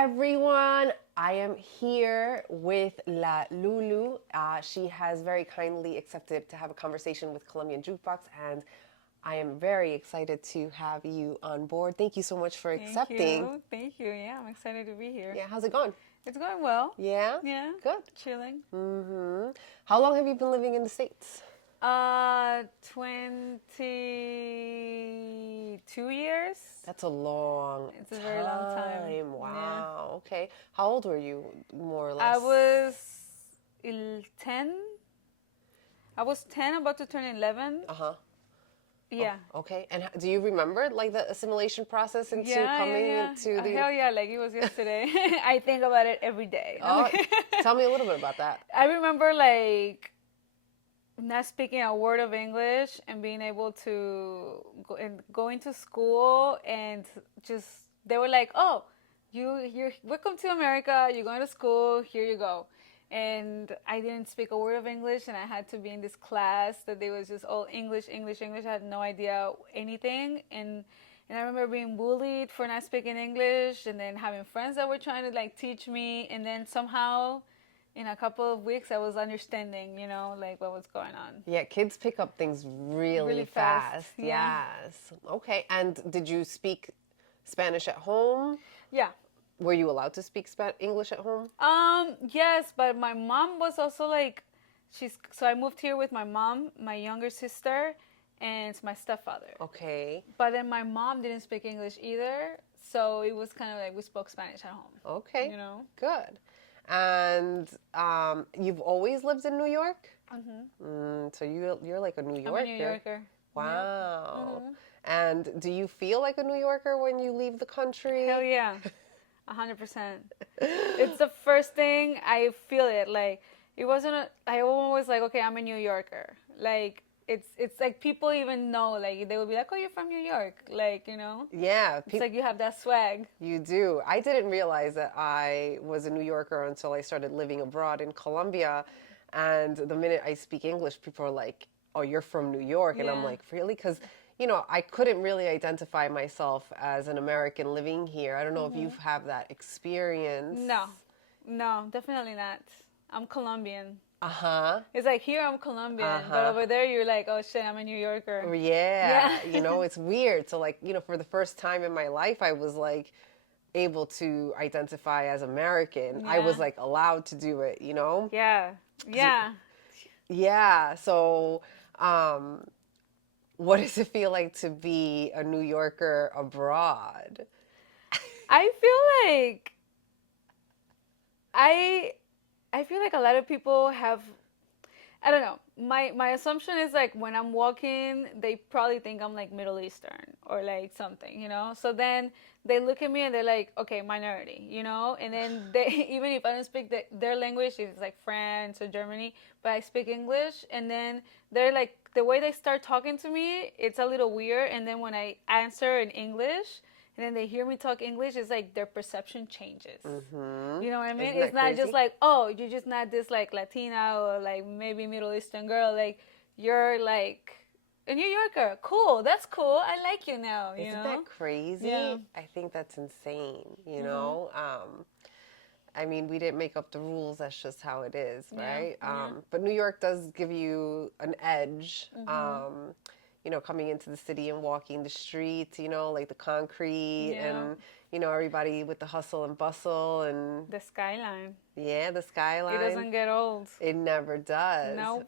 everyone. I am here with La Lulu. She has very kindly accepted to have a conversation with Colombian Jukebox, and I am very excited to have you on board. Thank you so much for accepting. Thank you. Yeah, I'm excited to be here. Yeah, how's it going? It's going well. Yeah? Yeah. Good. Chilling. How long have you been living in the States? 22 years. That's a long It's a very long time. Wow. Okay. How old were you, more or I less? was 10. I was 10, about to turn 11. Uh-huh. Yeah. Oh, okay. And do you remember like the assimilation process into yeah. into the Hell yeah, like it was yesterday. I think about it every day. Oh, tell me a little bit about that. I remember like not speaking a word of English and being able to go into school and just they were like, "Oh, you're welcome to America. You're going to school. Here you go." And I didn't speak a word of English, and I had to be in this class that they was just all English, English, English. I had no idea anything, and I remember being bullied for not speaking English, and then having friends that were trying to like teach me, and then somehow in a couple of weeks I was understanding, like what was going on. Yeah, kids pick up things really fast. Yeah. Yes. Okay. And did you speak Spanish at home? Yeah. Were you allowed to speak English at home? Yes, but my mom was also like, so I moved here with my mom, my younger sister, and my stepfather. Okay. But then my mom didn't speak English either, so it was kind of like we spoke Spanish at home. Okay. Good. And you've always lived in New York? So you're like a New Yorker. I'm a New Yorker. Wow. And do you feel like a New Yorker when you leave the country? Hell yeah. 100%. It's the first thing I feel it. Like, it wasn't, I always like, okay, I'm a New Yorker. Like, it's like people even know, like, they would be like, oh, you're from New York. Like, Yeah. It's like you have that swag. You do. I didn't realize that I was a New Yorker until I started living abroad in Colombia. And the minute I speak English, people are like, oh, you're from New York. And I'm like, really? Because I couldn't really identify myself as an American living here. I don't know if you have that experience. No, definitely not. I'm Colombian. Uh-huh. It's like here I'm Colombian, but over there you're like, oh shit, I'm a New Yorker. Yeah. It's weird. So like, for the first time in my life, I was like able to identify as American. I was like allowed to do it, Yeah. Yeah. So, what does it feel like to be a New Yorker abroad? I feel like I feel like a lot of people have, I don't know. My assumption is like when I'm walking, they probably think I'm like Middle Eastern or like something, So then they look at me and they're like, okay, minority, And then they, even if I don't speak their language, if it's like France or Germany, but I speak English, and then they're like, the way they start talking to me, it's a little weird. And then when I answer in English, and then they hear me talk English, it's like their perception changes. You know what I mean? It's not just like, oh, you're just not this like Latina or like maybe Middle Eastern girl. Like, you're like a New Yorker. Cool. That's cool. I like you now. Isn't that crazy? Yeah. I think that's insane, I mean, we didn't make up the rules. That's just how it is, right? But New York does give you an edge. Coming into the city and walking the streets, like the concrete and, everybody with the hustle and bustle and... The skyline. Yeah, the skyline. It doesn't get old. It never does. Nope.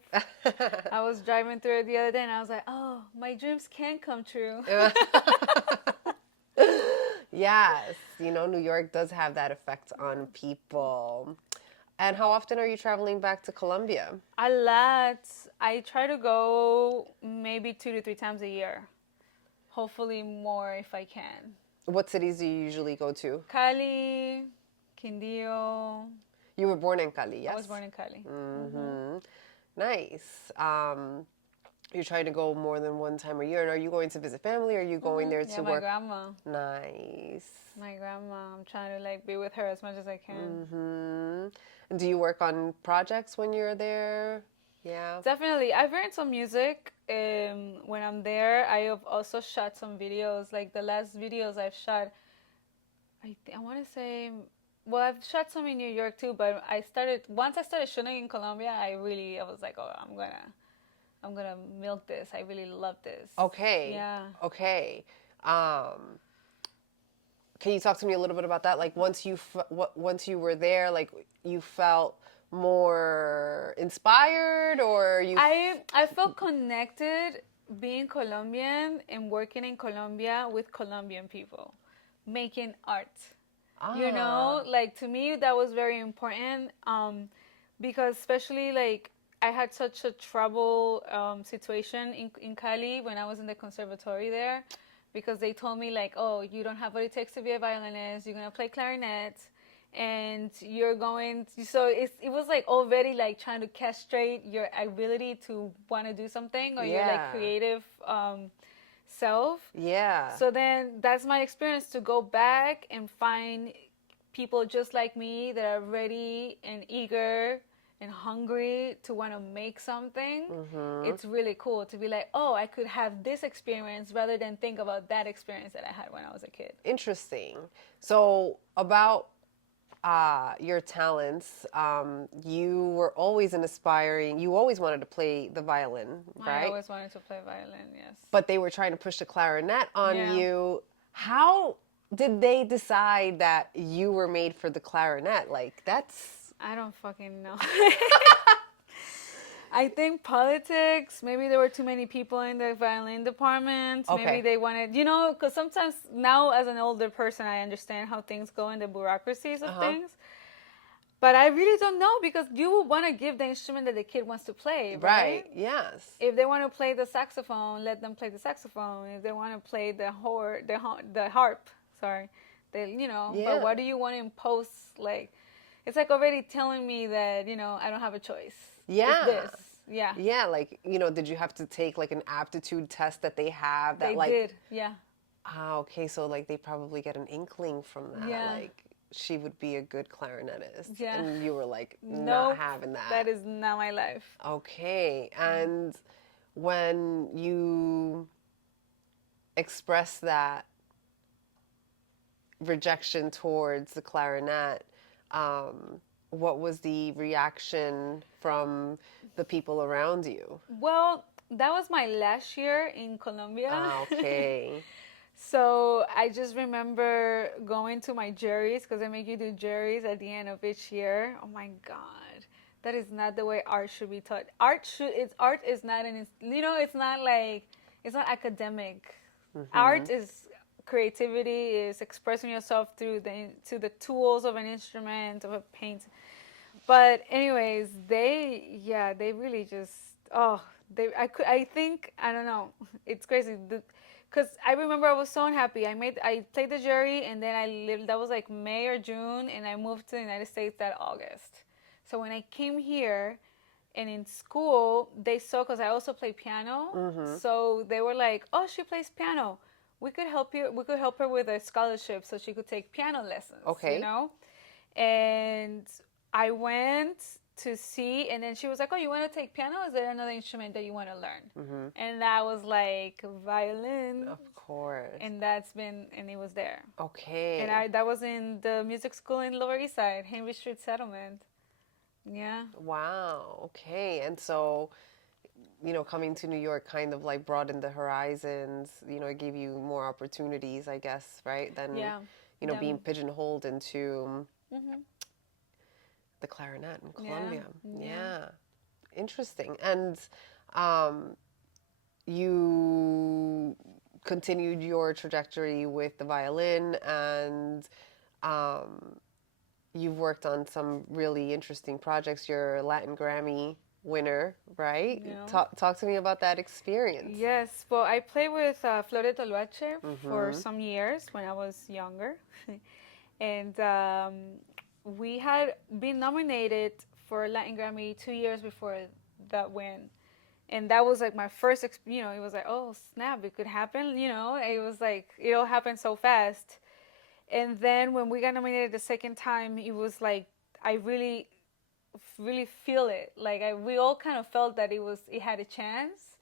I was driving through it the other day and I was like, oh, my dreams can come true. Yes. New York does have that effect on people. And how often are you traveling back to Colombia? A lot. I try to go maybe 2 to 3 times a year. Hopefully more if I can. What cities do you usually go to? Cali, Quindío. You were born in Cali, yes? I was born in Cali. Nice. You're trying to go more than one time a year. And are you going to visit family? Or are you going there to work? My grandma. Nice. My grandma. I'm trying to like be with her as much as I can. And do you work on projects when you're there? Yeah. Definitely. I've written some music when I'm there. I have also shot some videos. Like the last videos I've shot, I want to say well, I've shot some in New York too, but once I started shooting in Colombia, I was like, oh, I'm gonna milk this. I really love this. Okay. Yeah. Okay. Um, can you talk to me a little bit about that? Like once you were there, like you felt more inspired, or I felt connected being Colombian and working in Colombia with Colombian people, making art. You ah, know, like to me that was very important, because especially like I had such a trouble situation in Cali when I was in the conservatory there, because they told me like, oh, you don't have what it takes to be a violinist. You're gonna play clarinet, and you're going to, so it was like already like trying to castrate your ability to want to do something, or your like yeah, creative self. yeah, So then that's my experience, to go back and find people just like me that are ready and eager and hungry to want to make something. It's really cool to be like, oh, I could have this experience rather than think about that experience that I had when I was a kid. interesting. So about your talents, you were always an aspiring. You always wanted to play the violin, I right? always wanted to play violin, yes. But they were trying to push the clarinet on Yeah. you. How did they decide that you were made for the clarinet? Like that's I don't fucking know. I think politics, maybe there were too many people in the violin department. Maybe okay. they wanted, you know, because sometimes now as an older person, I understand how things go in the bureaucracies of Uh-huh. things. But I really don't know, because you would want to give the instrument that the kid wants to play, right? Right. Yes. If they want to play the saxophone, let them play the saxophone. If they want to play the harp, sorry, you know. But Yeah. why do you want to impose, like, it's like already telling me that, you know, I don't have a choice. It's Yeah. this. Yeah. Yeah, like, did you have to take like an aptitude test that they have that They like did. Yeah. okay, so like they probably get an inkling from that, Yeah. like she would be a good clarinetist. Yeah. And you were like not Nope. having That that. is not my life. Okay. And when you express that rejection towards the clarinet, what was the reaction from the people around you? Well, that was my last year in Colombia. Okay. So I just remember going to my juries, because they make you do juries at the end of each year. Oh my God, that is not the way art should be taught. Art is not it's not like, it's not academic. Art is creativity, is expressing yourself to the tools of an instrument, of a paint. But anyways, they really just, oh, I think, I don't know, it's crazy. Because I remember I was so unhappy. I played the jury, and then I lived, that was like May or June, and I moved to the United States that August. So when I came here, and in school, they saw, because I also play piano, so they were like, oh, she plays piano. We could help her with a scholarship so she could take piano lessons, you Okay. know? And I went to see, and then she was like, oh, you want to take piano? Is there another instrument that you want to learn? And I was like, violin. Of course. And it was there. Okay. And that was in the music school in Lower East Side, Henry Street Settlement. Yeah. Wow. Okay. And so, coming to New York kind of like broadened the horizons, it gave you more opportunities, I guess, right? Than, Yeah. being pigeonholed into the clarinet in Colombia. Yeah. Interesting. And you continued your trajectory with the violin, and you've worked on some really interesting projects. You're a Latin Grammy winner, right? Yeah. Talk to me about that experience. Yes. Well, I played with Flore Toluache for some years when I was younger. And we had been nominated for Latin Grammy 2 years before that win. And that was like my first, it was like, oh, snap, it could happen. It was like, it all happened so fast. And then when we got nominated the second time, it was like, I really, really feel it. Like we all kind of felt that it had a chance.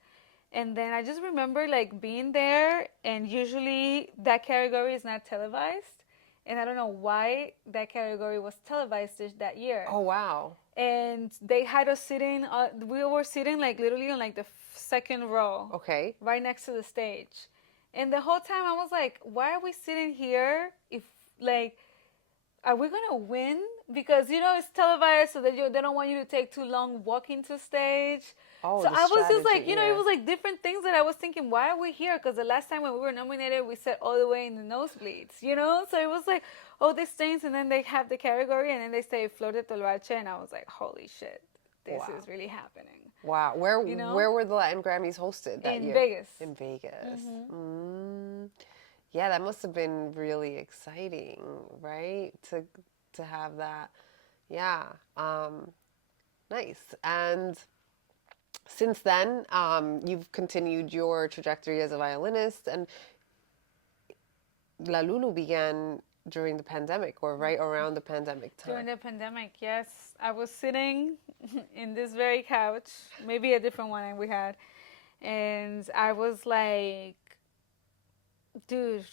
And then I just remember like being there, and usually that category is not televised. and I don't know why that category was televised that year. Oh, wow. And they had us sitting. We were sitting like literally on like the second row, Okay. right next to the stage. And the whole time I was like, why are we sitting here? If like, are we gonna win? Because it's televised, so that they don't want you to take too long walking to stage. Oh, So the I was just like, strategy, it yeah. was like different things that I was thinking, why are we here? Because the last time when we were nominated, we sat all the way in the nosebleeds, So it was like, oh, these things, and then they have the category, and then they say Flor de Tolvache, and I was like, holy shit, this Wow. is really happening. Wow. Where were the Latin Grammys hosted that In year? Vegas. In Vegas. Yeah, that must have been really exciting, right? To have that. Yeah. Nice. And since then, you've continued your trajectory as a violinist, and La Lulu began during the pandemic, or right around the pandemic time. During the pandemic, yes. I was sitting in this very couch, maybe a different one than we had, and I was like, dude,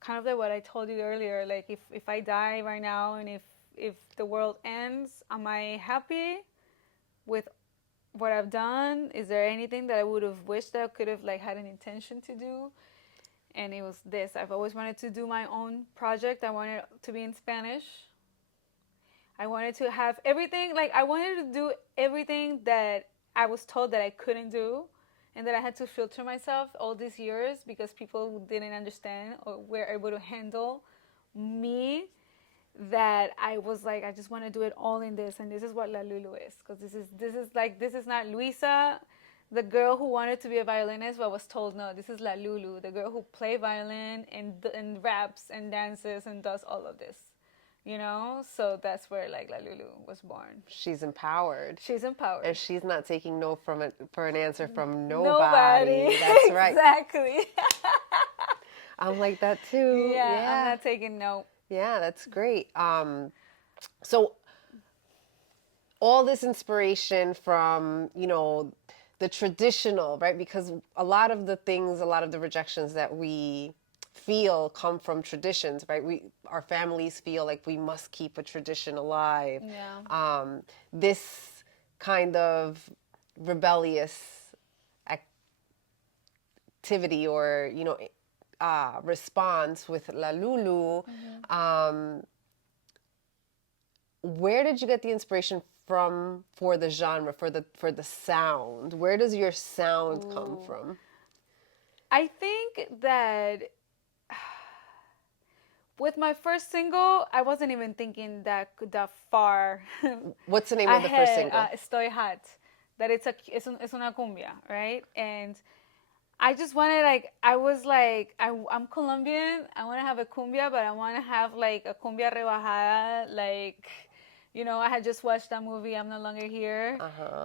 kind of like what I told you earlier, like if I die right now and if the world ends, am I happy with what I've done? Is there anything that I would have wished that I could have like had an intention to do? And it was this. I've always wanted to do my own project. I wanted it to be in Spanish. I wanted to have everything, like I wanted to do everything that I was told that I couldn't do, and that I had to filter myself all these years because people didn't understand or were able to handle me. That I was like, I just want to do it all in this, and this is what La Lulu is, because this is not Luisa, the girl who wanted to be a violinist but was told no. This is La Lulu, the girl who plays violin and raps and dances and does all of this. So that's where like La Lulu was born. She's empowered. She's empowered. And she's not taking no for an answer from nobody. That's right. Exactly. I'm like that too. Yeah, I'm not taking no. Yeah, that's great. So all this inspiration from, the traditional, right? Because a lot of the rejections that we feel come from traditions, right? Our families feel like we must keep a tradition alive. Yeah. This kind of rebellious activity or, response with La Lulu, where did you get the inspiration from for the genre, for the sound? Where does your sound come from? I think that with my first single, I wasn't even thinking that far. What's the name of the first single? Estoy hot. That es una cumbia, right? And I just wanted, like, I was like, I'm Colombian. I want to have a cumbia, but I want to have like a cumbia rebajada. Like, I had just watched that movie, I'm No Longer Here.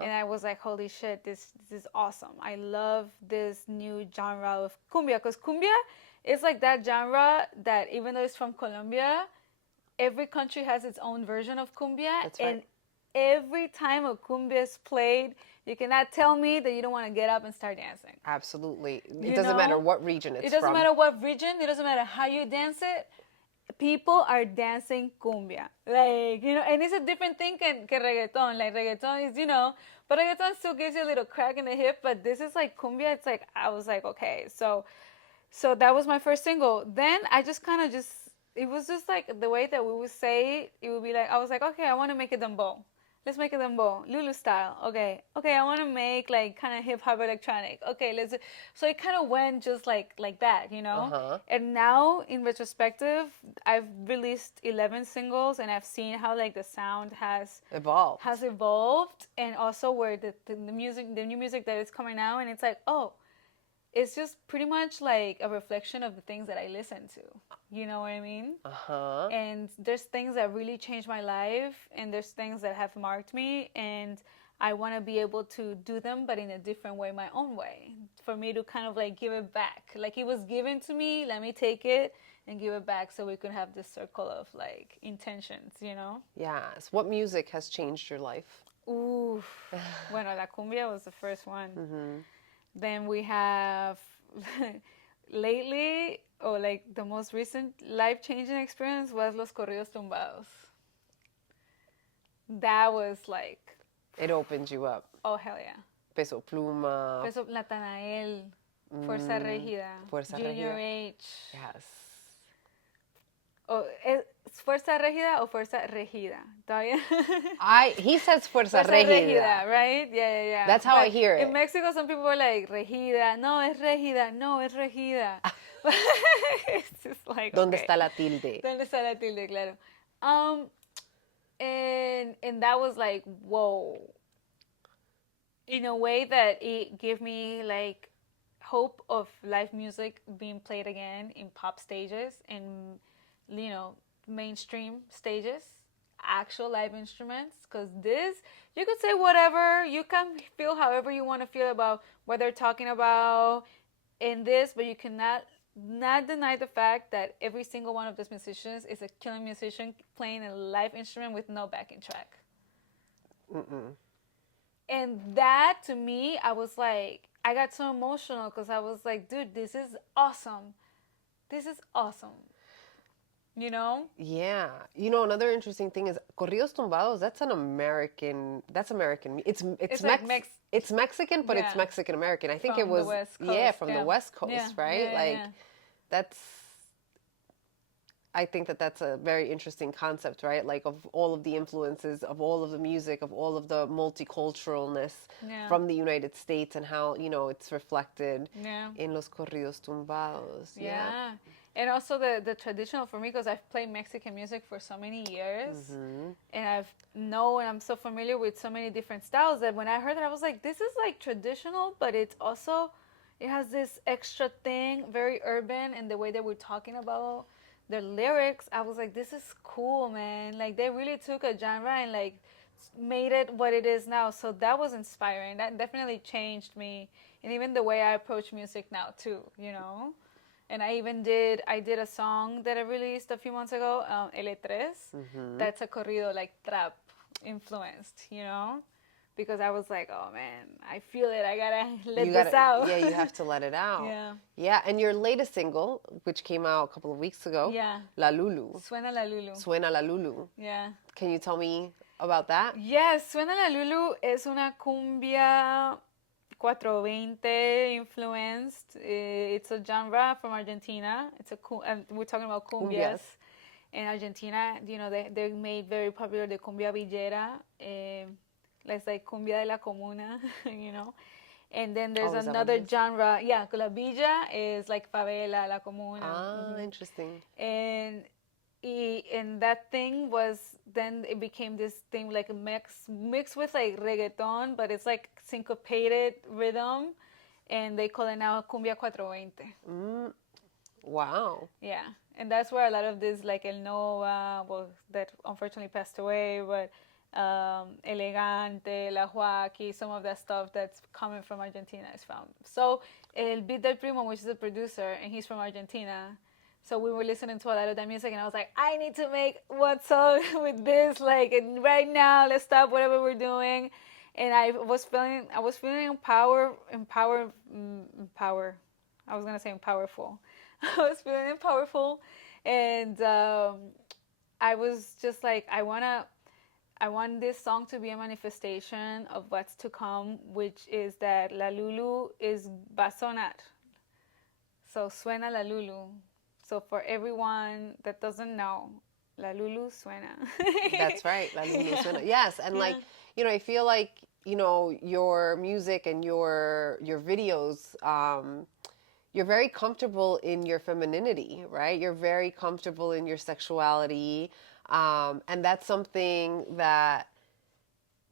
And I was like, holy shit, this is awesome. I love this new genre of cumbia, because cumbia is like that genre that even though it's from Colombia, every country has its own version of cumbia. That's right. And every time a cumbia is played, you cannot tell me that you don't want to get up and start dancing. Absolutely. It doesn't matter what region it's from. It doesn't matter what region. It doesn't matter how you dance it. People are dancing cumbia. Like, and it's a different thing que reggaeton. Like, reggaeton is, but reggaeton still gives you a little crack in the hip. But this is like cumbia. It's like, I was like, okay. So that was my first single. Then I just kind of it was just like the way that we would say it would be like, I was like, okay, I want to make a dembow. Let's make a dembow, Lulu style. Okay, I want to make like kind of hip hop electronic. Okay, let's. So it kind of went just like that, And now in retrospective, I've released 11 singles, and I've seen how like the sound has evolved, and also where the new music that is coming out, and it's like, oh, it's just pretty much like a reflection of the things that I listen to. You know what I mean? And there's things that really changed my life, and there's things that have marked me, and I want to be able to do them, but in a different way, my own way, for me to kind of like give it back. Like, it was given to me, let me take it and give it back, so we could have this circle of like intentions, Yes. What music has changed your life? Ooh. Bueno, La Cumbia was the first one. Then we have lately, or like the most recent life-changing experience was los corridos tumbados. That was like, It opens you up. oh hell yeah. Peso Pluma. Peso Natanael, Fuerza Régida, Fuerza Junior Régida. H. Yes. Oh, ¿es Fuerza Régida o Fuerza Regida? ¿Todavía? He says Fuerza Fuerza Régida. right? Yeah. That's how but I hear it. In Mexico, some people are like, Regida. No, es Régida. No, es Regida. It's just like, ¿Dónde okay. está la tilde? ¿Dónde está la tilde? Claro. And that was like, whoa. In a way that it gave me like hope of live music being played again in pop stages and, you know, mainstream stages, actual live instruments. Because this, you could say whatever, you can feel however you want to feel about what they're talking about in this, but you cannot not deny the fact that every single one of those musicians is a killing musician playing a live instrument with no backing track. Mm-mm. And that, to me, I was like, I got so emotional because I was like, dude, this is awesome. This is awesome. You know? Yeah. You know, another interesting thing is corridos tumbados, that's American. It's like it's Mexican, but it's Yeah. Mexican American. I think From it was the West from Coast, the yeah. West Coast, Yeah, right? yeah, like yeah. that's I think that's a very interesting concept, right? Like of all of the influences, of all of the music, of all of the multiculturalness Yeah. from the United States and how, you know, it's reflected Yeah. in los corridos tumbados. Yeah. And also the traditional for me, because I've played Mexican music for so many years, Mm-hmm. and I'm so familiar with so many different styles that when I heard that, I was like, this is like traditional, but it has this extra thing, very urban, and the way that we're talking about the lyrics, I was like, this is cool, man. Like they really took a genre and like made it what it is now. So that was inspiring. That definitely changed me, and even the way I approach music now too, you know. And I did a song that I released a few months ago, L3. Mm-hmm. That's a corrido, like trap influenced, you know? Because I was like, oh man, I feel it. I gotta let this out. Yeah, you have to let it out. Yeah. Yeah, and your latest single, which came out a couple of weeks ago, Yeah. La Lulu. Suena La Lulu. Suena La Lulu. Yeah. Can you tell me about that? Yes, Suena La Lulu es una cumbia 420 influenced. It's a genre from Argentina. We're talking about cumbias. In Argentina, you know, they made very popular the cumbia villera. It's like cumbia de la comuna, you know. And then there's another genre. Yeah, la villa is like favela, la comuna. Ah, interesting. And that thing then it became this thing like a mix with like reggaeton, but it's like syncopated rhythm, and they call it now cumbia 420. Wow. Yeah, and that's where a lot of this like El Nova, that unfortunately passed away, but Elegante, La Joaquí, some of that stuff that's coming from Argentina is from. So El Beat del Primo, which is a producer, and he's from Argentina. So we were listening to a lot of that music, and I was like, I need to make one song with this, like, and right now, let's stop whatever we're doing. And I was feeling empowered. I was gonna say powerful. I was feeling powerful, and I was just like, I want this song to be a manifestation of what's to come, which is that La Lulu va a sonar. So Suena La Lulu. So for everyone that doesn't know, La Lulu suena. That's right, La Lulu suena. Yes, and like, you know, I feel like, you know, your music and your videos, you're very comfortable in your femininity, right? You're very comfortable in your sexuality, and that's something that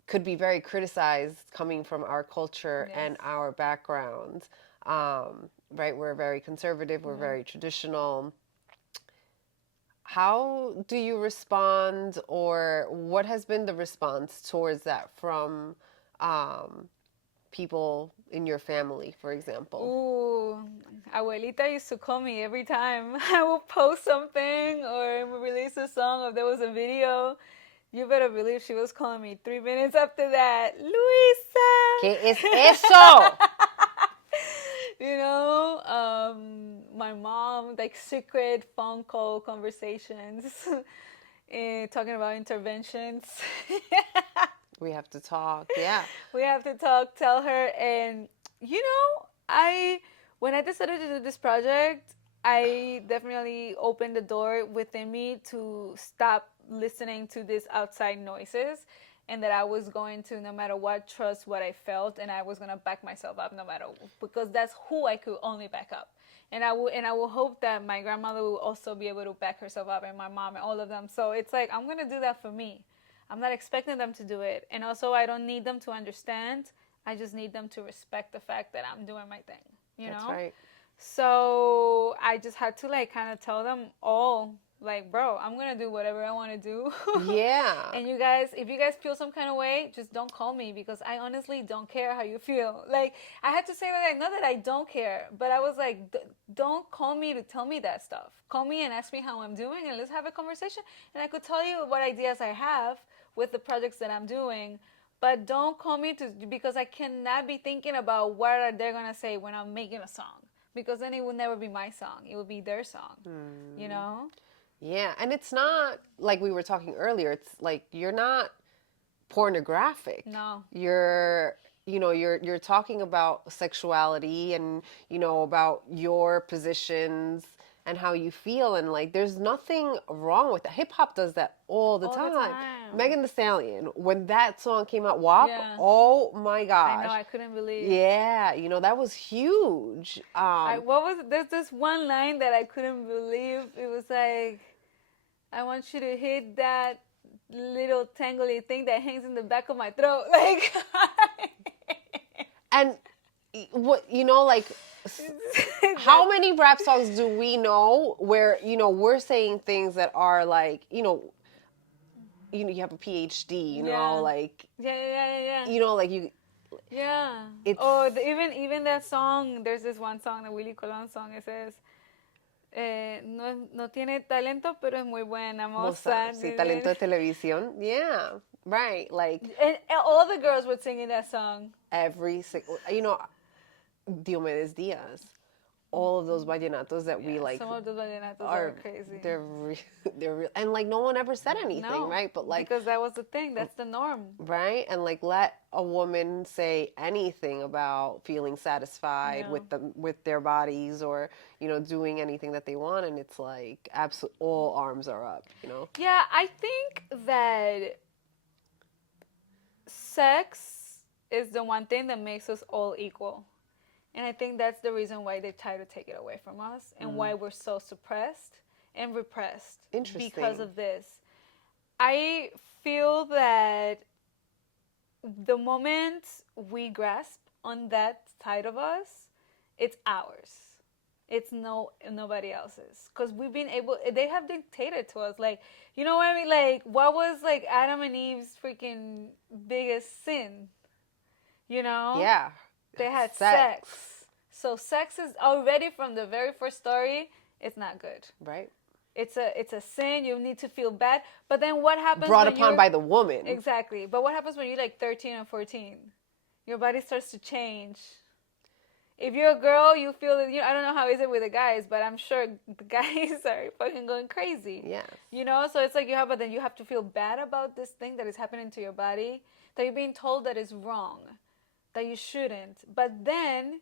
could be very criticized coming from our culture and our background. Right, we're very conservative, we're very traditional. How do you respond, or what has been the response towards that from people in your family, for example? Ooh, abuelita used to call me every time I would post something or release a song, or there was a video. You better believe she was calling me 3 minutes after that. Luisa! ¿Qué es eso? You know, my mom, like secret phone call conversations, talking about interventions. We have to talk. Yeah. We have to talk, tell her. And, you know, when I decided to do this project, I definitely opened the door within me to stop listening to these outside noises, and that I was going to, no matter what, trust what I felt, and I was going to back myself up no matter, because that's who I could only back up. And I will hope that my grandmother will also be able to back herself up, and my mom and all of them. So it's like, I'm going to do that for me. I'm not expecting them to do it. And also, I don't need them to understand. I just need them to respect the fact that I'm doing my thing, you That's know? right. So I just had to like kind of tell them all, like, bro, I'm gonna do whatever I want to do. Yeah. And you guys, if you guys feel some kind of way, just don't call me, because I honestly don't care how you feel. Like, I had to say that, like, not that I don't care, but I was like, don't call me to tell me that stuff. Call me and ask me how I'm doing, and let's have a conversation. And I could tell you what ideas I have with the projects that I'm doing. But don't call me because I cannot be thinking about what are they gonna say when I'm making a song, because then it would never be my song. It would be their song, you know? Yeah. And it's not like we were talking earlier. It's like you're not pornographic. No. You're talking about sexuality and, about your positions and how you feel, and like there's nothing wrong with that. Hip hop does that all the time. Megan Thee Stallion, when that song came out, WAP, Yeah. oh my gosh. I know, I couldn't believe. Yeah, that was huge. There's this one line that I couldn't believe. It was like, I want you to hit that little tangly thing that hangs in the back of my throat. Like, and what, like, how many rap songs do we know where, we're saying things that are like, you have a PhD, Yeah. like, yeah. Like you. Yeah. It's, even that song, there's this one song, the Willy Colon song, it says, no tiene talento, pero es muy buena moza. Sí, talento de televisión. Yeah, right. Like, and all the girls were singing that song. Every single, Diomedes Diaz. All of those vallenatos that we like. Some of those vallenatos are crazy. They're real, and like no one ever said anything, right? But like, because that was the thing. That's the norm, right? And like, let a woman say anything about feeling satisfied with their bodies, or doing anything that they want, and it's like all arms are up. Yeah, I think that sex is the one thing that makes us all equal. And I think that's the reason why they try to take it away from us, and why we're so suppressed and repressed. Interesting. Because of this. I feel that the moment we grasp on that side of us, it's ours. It's nobody else's. Because they have dictated to us. Like, you know what I mean? Like, what was like Adam and Eve's freaking biggest sin? Yeah. They had sex. So sex is already, from the very first story, it's not good. Right. It's a sin. You need to feel bad. But then what happens brought upon by the woman. Exactly. But what happens when you're like 13 or 14? Your body starts to change. If you're a girl, you feel that, I don't know how is it with the guys, but I'm sure the guys are fucking going crazy. Yes. So it's like but then you have to feel bad about this thing that is happening to your body, that you're being told that is wrong, that you shouldn't. But then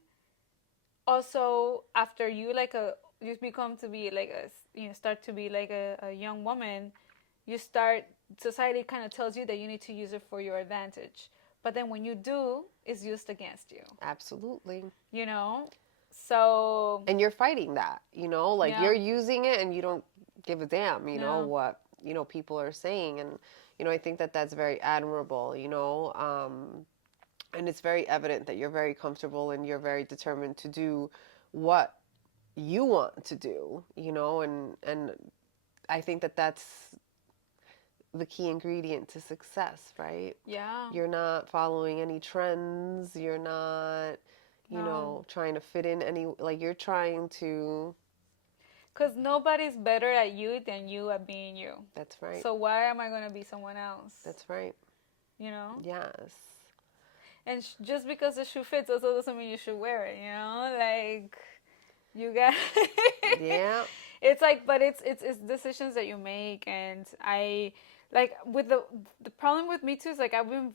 also, after you become to be like start to be like a young woman, society kind of tells you that you need to use it for your advantage. But then when you do, it's used against you. Absolutely. So. And you're fighting that, you're using it and you don't give a damn, what, people are saying. And, I think that that's very admirable, and it's very evident that you're very comfortable and you're very determined to do what you want to do, and I think that that's the key ingredient to success, right? Yeah. You're not following any trends. You're not, trying to fit in you're trying to. Because nobody's better at you than you at being you. That's right. So why am I going to be someone else? That's right. Yes. And just because the shoe fits also doesn't mean you should wear it, you know? Like, you got Yeah. it's like, but it's decisions that you make. And I like with the problem with me too is like I've been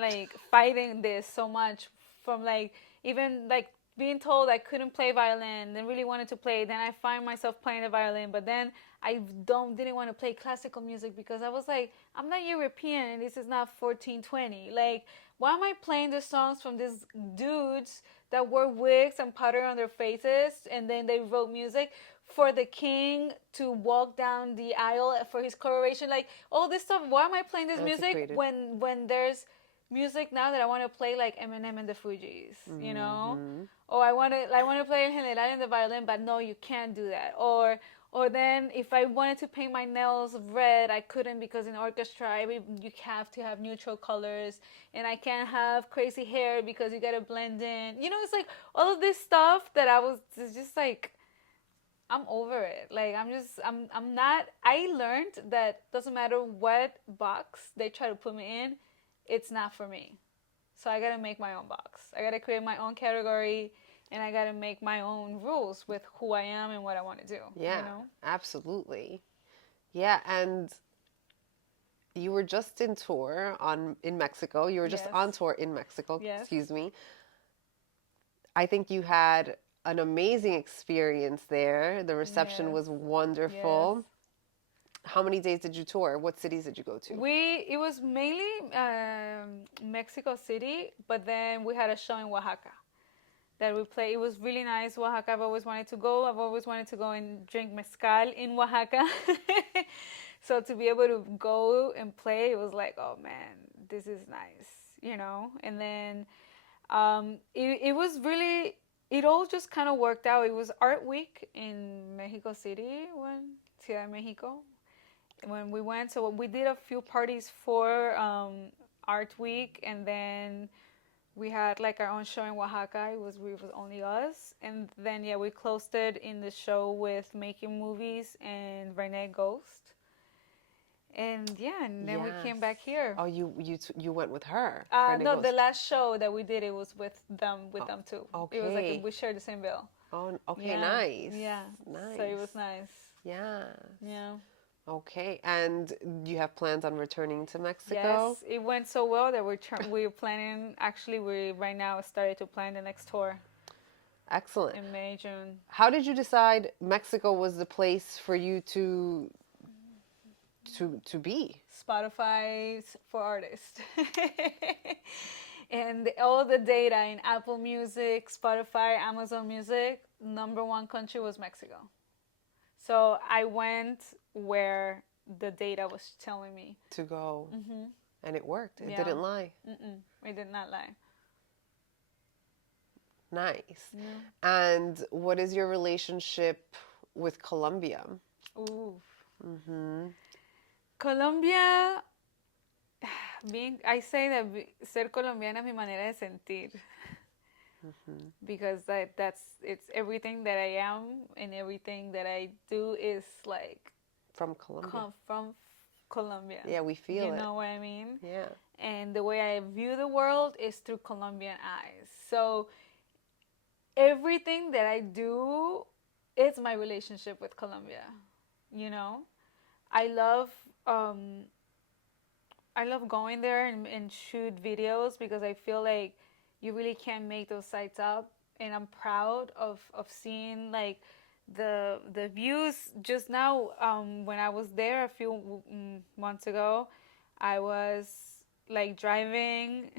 like fighting this so much from like even like being told I couldn't play violin, then really wanted to play, then I find myself playing the violin, but then I didn't want to play classical music because I was like, I'm not European and this is not 1420. Like, why am I playing the songs from these dudes that wore wigs and powder on their faces, and then they wrote music for the king to walk down the aisle for his coronation? Like all this stuff. Why am I playing this music Antiquated. when there's music now that I want to play, like Eminem and the Fugees, you know? Mm-hmm. Or I want to play General in the violin, but no, you can't do that. Or then if I wanted to paint my nails red, I couldn't because in orchestra you have to have neutral colors, and I can't have crazy hair because you gotta blend in. You know, it's like all of this stuff that it's just like I'm over it. Like I'm not. I learned that doesn't matter what box they try to put me in, it's not for me. So I gotta make my own box. I gotta create my own category, and I gotta make my own rules with who I am and what I want to do. Yeah, You know? absolutely. Yeah, and you were just in Mexico. You were just Yes. on tour in Mexico, Yes. excuse me. I think you had an amazing experience there. The reception Yes. was Yes. wonderful. How many days did you tour? What cities did you go to? It was mainly Mexico City, but then we had a show in Oaxaca that we played. It was really nice. Oaxaca, I've always wanted to go. I've always wanted to go and drink mezcal in Oaxaca. So to be able to go and play, it was like, oh man, this is nice, you know. And then it was really, it all just kind of worked out. It was Art Week in Mexico City, Ciudad de Mexico, when we went. So we did a few parties for Art Week, and then we had like our own show in Oaxaca. It was only us, and then yeah, we closed it in the show with Making Movies and Renee Ghost. And yeah, and then we came back here. Oh, you went with her. No, the last show that we did, it was with them too. Okay. It was like we shared the same bill. Oh, okay, Yeah. nice. Yeah. Nice. So it was nice. Yeah. Yeah. Okay, and you have plans on returning to Mexico? Yes, it went so well that we're planning. Actually, we right now started to plan the next tour Excellent. in May, June. How did you decide Mexico was the place for you to be? Spotify for artists. And all the data in Apple Music, Spotify, Amazon Music, #1 country was Mexico. So I went where the data was telling me To go. Mm-hmm. And it worked. It Yeah. didn't lie. It did not lie. Nice. Yeah. And what is your relationship with Colombia? Ooh. Mm-hmm. Colombia, I say that ser colombiana es mi manera de sentir. Mm-hmm. Because it's everything that I am, and everything that I do is like From Colombia. come from Colombia. Yeah, we feel You it. know what I mean? Yeah. And the way I view the world is through Colombian eyes. So everything that I do is my relationship with Colombia. You know, I love going there and shoot videos because I feel like you really can't make those sites up, and I'm proud of seeing like the views. Just now, when I was there a few months ago, I was like driving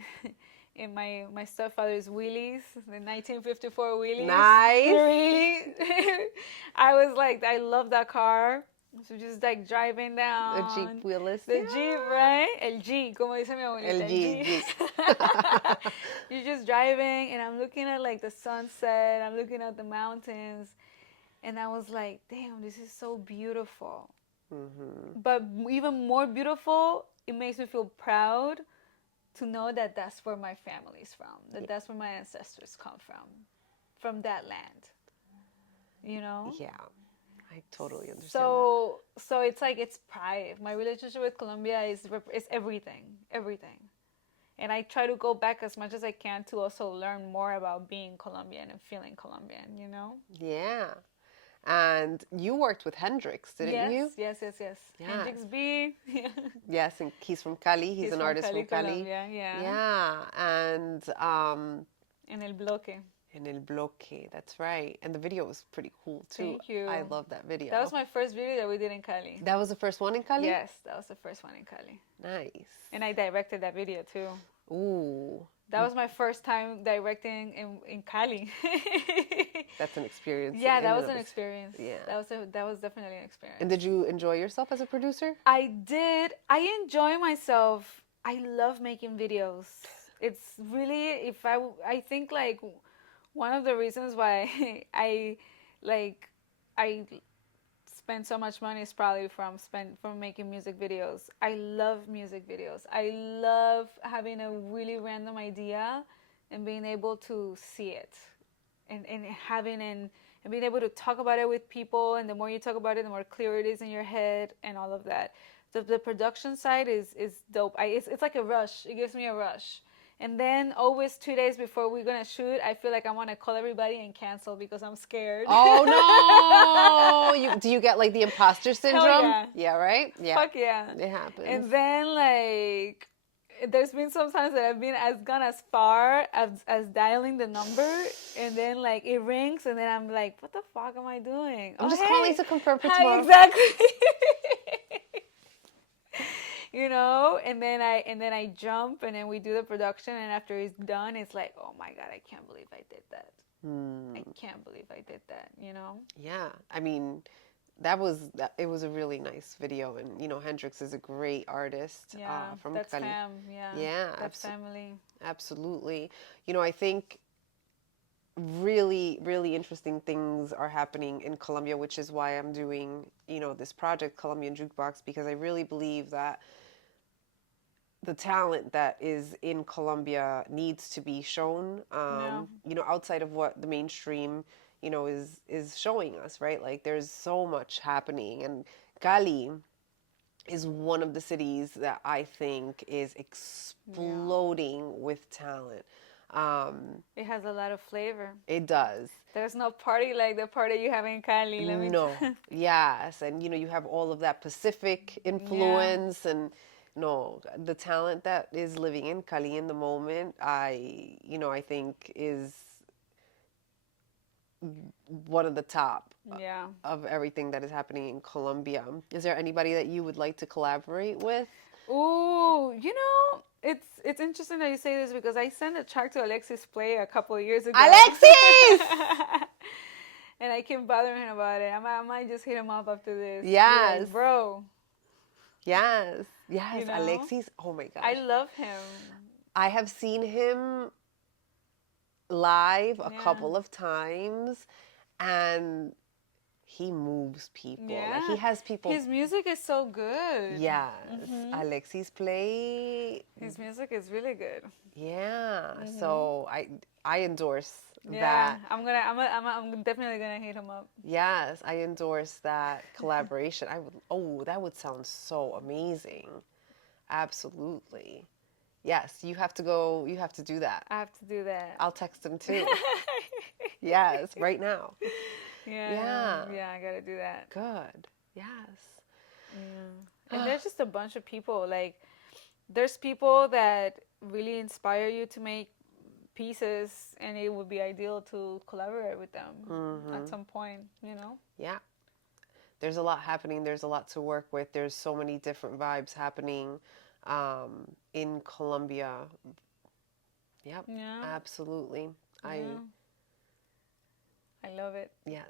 in my stepfather's wheelies, the 1954 wheelies. Nice. I was like, I love that car. So just like driving down. A Jeep wheelless. The Jeep, right? El G, como dice mi abuelita. El G. You're just driving, and I'm looking at like the sunset. I'm looking at the mountains, and I was like, damn, this is so beautiful. Mm-hmm. But even more beautiful, it makes me feel proud to know that that's where my family's from. That's where my ancestors come from that land. You know? Yeah. I totally understand So it's like it's pride. My relationship with Colombia is everything, everything. And I try to go back as much as I can to also learn more about being Colombian and feeling Colombian, you know? Yeah. And you worked with Hendrix, didn't you? Yes. Yeah. Hendrix B. Yeah. Yes, and he's from Cali. He's an from artist Cali, from Cali. Colombia. Yeah. Yeah, and En el bloque. in El Bloque, that's right. And the video was pretty cool too. Thank you. I love that video. That was my first video that we did in Cali. That was the first one in Cali? Yes, that was the first one in Cali. Nice. And I directed that video too. Ooh. That was my first time directing in Cali. That's an experience. Yeah, that was an experience. Yeah. That was definitely an experience. And did you enjoy yourself as a producer? I did. I enjoy myself. I love making videos. It's really, I think like one of the reasons why I spend so much money is probably from making music videos. I love music videos. I love having a really random idea and being able to see it and being able to talk about it with people, and the more you talk about it, the more clear it is in your head and all of that. The production side is dope. It's like a rush. It gives me a rush. And then always 2 days before we're gonna shoot, I feel like I want to call everybody and cancel because I'm scared. Oh no! Do you get like the imposter syndrome? Hell yeah. Yeah, right? Yeah. Fuck yeah. It happens. And then like there's been some times that I've gone as far as dialing the number, and then like it rings, and then I'm like, what the fuck am I doing? I'm just calling to confirm for Hi, tomorrow. exactly. You know, and then I jump, and then we do the production, and after it's done, it's like, oh my God, I can't believe I did that. I can't believe I did that, you know? Yeah, I mean, it was a really nice video, and you know, Hendrix is a great artist. From that's Cali. fam, yeah. Yeah, That's family. Absolutely. You know, I think really, really interesting things are happening in Colombia, which is why I'm doing, you know, this project, Colombian Jukebox, because I really believe that the talent that is in Colombia needs to be shown, you know, outside of what the mainstream, you know, is showing us, right? Like there's so much happening, and Cali is one of the cities that I think is exploding with talent. It has a lot of flavor. It does. There's no party like the party you have in Cali. No. Yes. And, you know, you have all of that Pacific influence and no, the talent that is living in Cali in the moment, I think is one of the top of everything that is happening in Colombia. Is there anybody that you would like to collaborate with? Ooh, you know, it's interesting that you say this because I sent a track to Alexis Play a couple of years ago. Alexis! And I keep bothering him about it. I might just hit him up after this. Yes. Like, bro. Yes. You know? Alexis. Oh my gosh. I love him. I have seen him live a couple of times, and he moves people. Yeah. Like he has people. His music is so good. Yes. Alexis Play. His music is really good. Yeah. So I endorse that. Yeah. I'm definitely gonna hit him up. Yes, I endorse that collaboration. That would sound so amazing. Absolutely. Yes, you have to go. You have to do that. I have to do that. I'll text him too. Yes, right now. Yeah, I gotta do that. Good. Yes. Yeah. And there's just a bunch of people. Like, there's people that really inspire you to make pieces, and it would be ideal to collaborate with them at some point, you know? Yeah. There's a lot happening. There's a lot to work with. There's so many different vibes happening in Colombia. Yep. Yeah. Absolutely. I love it. Yes.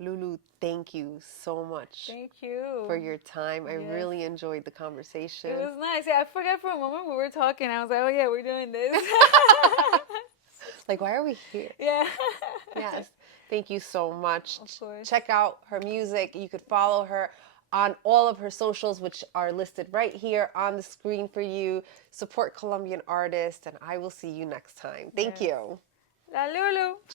Lulu, thank you so much. Thank you for your time. I really enjoyed the conversation. It was nice. Yeah, I forgot for a moment we were talking. I was like, oh yeah, we're doing this. Like, why are we here? Yeah. Yes. Thank you so much. Of course. Check out her music. You could follow her on all of her socials, which are listed right here on the screen for you. Support Colombian artists, and I will see you next time. Thank you. La Lulu.